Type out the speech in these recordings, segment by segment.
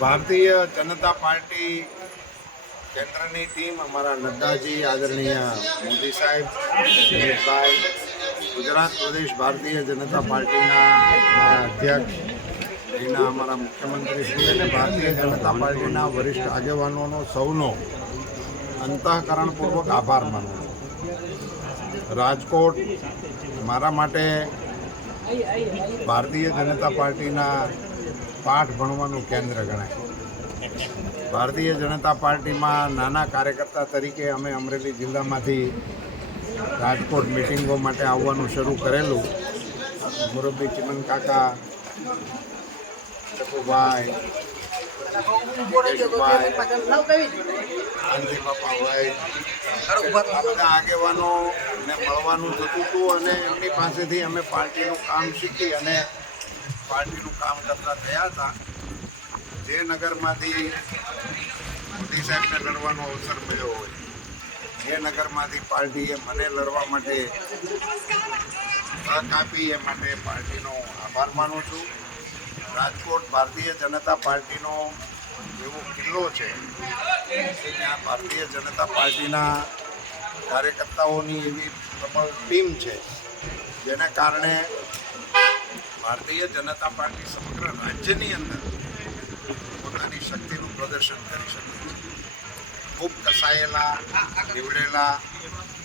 Bharatiya Janata party કેન્દ્રની team અમારા નડ્ડાજી, આદરણીય મોદી સાહેબ, અમિતભાઈ, ગુજરાત પ્રદેશ ભારતીય જનતા પાર્ટીના અમારા અધ્યક્ષ, એના અમારા મુખ્યમંત્રી શ્રી અને ભારતીય જનતા પાર્ટીના વરિષ્ઠ આગેવાનોનો સૌનો અંતઃકરણપૂર્વક આભાર માનું છું. રાજકોટ મારા માટે ભારતીય જનતા પાર્ટીના પાઠ ભણવાનું કેન્દ્ર ગણાય. ભારતીય જનતા પાર્ટીમાં નાના કાર્યકર્તા તરીકે અમે અમરેલી જિલ્લામાંથી રાજકોટ મિટિંગો માટે આવવાનું શરૂ કરેલું. મુરબ્બી ચિમન કાકા, ચકુભાઈ, આંધી બાપાભાઈ, આ બધા આગેવાનોને મળવાનું થતું હતું અને એમની પાસેથી અમે પાર્ટીનું કામ શીખી અને પાર્ટીનું કામ કરતા થયા હતા. જે નગરમાંથી મોદી સાહેબને લડવાનો અવસર મળ્યો હોય, જે નગરમાંથી પાર્ટીએ મને લડવા માટે તક આપી, એ માટે પાર્ટીનો આભાર માનું છું. રાજકોટ ભારતીય જનતા પાર્ટીનો એવો કિલ્લો છે કે ત્યાં ભારતીય જનતા પાર્ટીના કાર્યકર્તાઓની એવી પ્રબળ ટીમ છે, જેને કારણે ભારતીય જનતા પાર્ટી સમગ્ર રાજ્યની અંદર પોતાની શક્તિનું પ્રદર્શન કરી શકે છે. ખૂબ કસાયેલા, નીવડેલા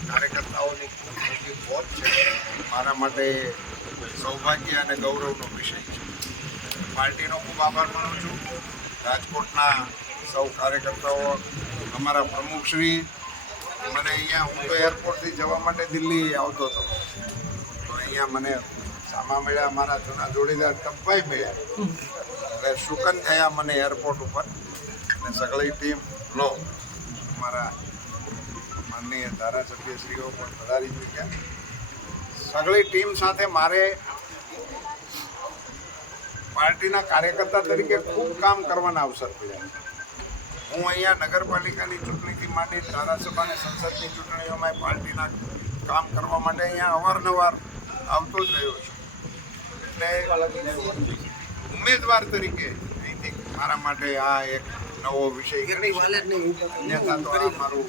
કાર્યકર્તાઓની ખૂબ મોટી ફોજ છે. મારા માટે સૌભાગ્ય અને ગૌરવનો વિષય છે. પાર્ટીનો ખૂબ આભાર માનું છું. રાજકોટના સૌ કાર્યકર્તાઓ, અમારા પ્રમુખશ્રી, મને અહીંયા, હું તો એરપોર્ટથી જવા માટે દિલ્હી આવતો હતો, તો અહીંયા મને સામા મળ્યા, મારા જૂના જોડીદાર ટપ્પાઈ મળ્યા, એટલે શુકન થયા મને એરપોર્ટ ઉપર. અને સગળી ટીમ લો, અમારા માનનીય ધારાસભ્યશ્રીઓ પણ પધારી ચૂક્યા. સગળી ટીમ સાથે મારે પાર્ટીના કાર્યકર્તા તરીકે ખૂબ કામ કરવાના અવસર મળ્યા. હું અહીંયા નગરપાલિકાની ચૂંટણીથી માંડી ધારાસભા અને સંસદની ચૂંટણીઓમાં પાર્ટીના કામ કરવા માટે અહીંયા અવારનવાર આવતો જ રહ્યો છું. એટલે ઉમેદવાર તરીકે અહીંથી મારા માટે આ એક નવો વિષય ગણી શકાય. અન્યથા તો આ મારું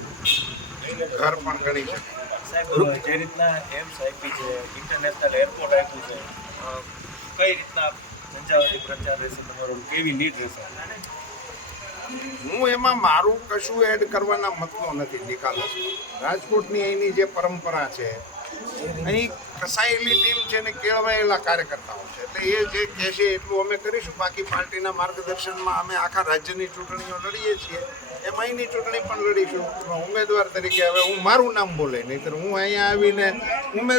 ઘર પણ ગણી શકાય. જે રીતના એમ્સ આપી છે, ઇન્ટરનેશનલ એરપોર્ટ આપ્યું છે, કઈ રીતના સંચાલનની પ્રચાર રહેશે તમારો, કેવી લીડ રહેશે? હું એમાં મારું કશું એડ કરવાના મતનો નથી. નિકાલસ રાજકોટની અહીંની જે પરંપરા છે, અહીં કસાયેલી ટીમ છે ને કેળવાયેલા કાર્યકર્તાઓ છે, એટલે એ જે કહેશે એટલું અમે કરીશું. બાકી પાર્ટીના માર્ગદર્શનમાં અમે આખા રાજ્યની ચૂંટણીઓ લડીએ છીએ, એમાં અહીંની ચૂંટણી પણ લડીશું ઉમેદવાર તરીકે. હવે હું મારું નામ બોલે, નહીંતર હું અહીંયા આવીને ઉમેદવાર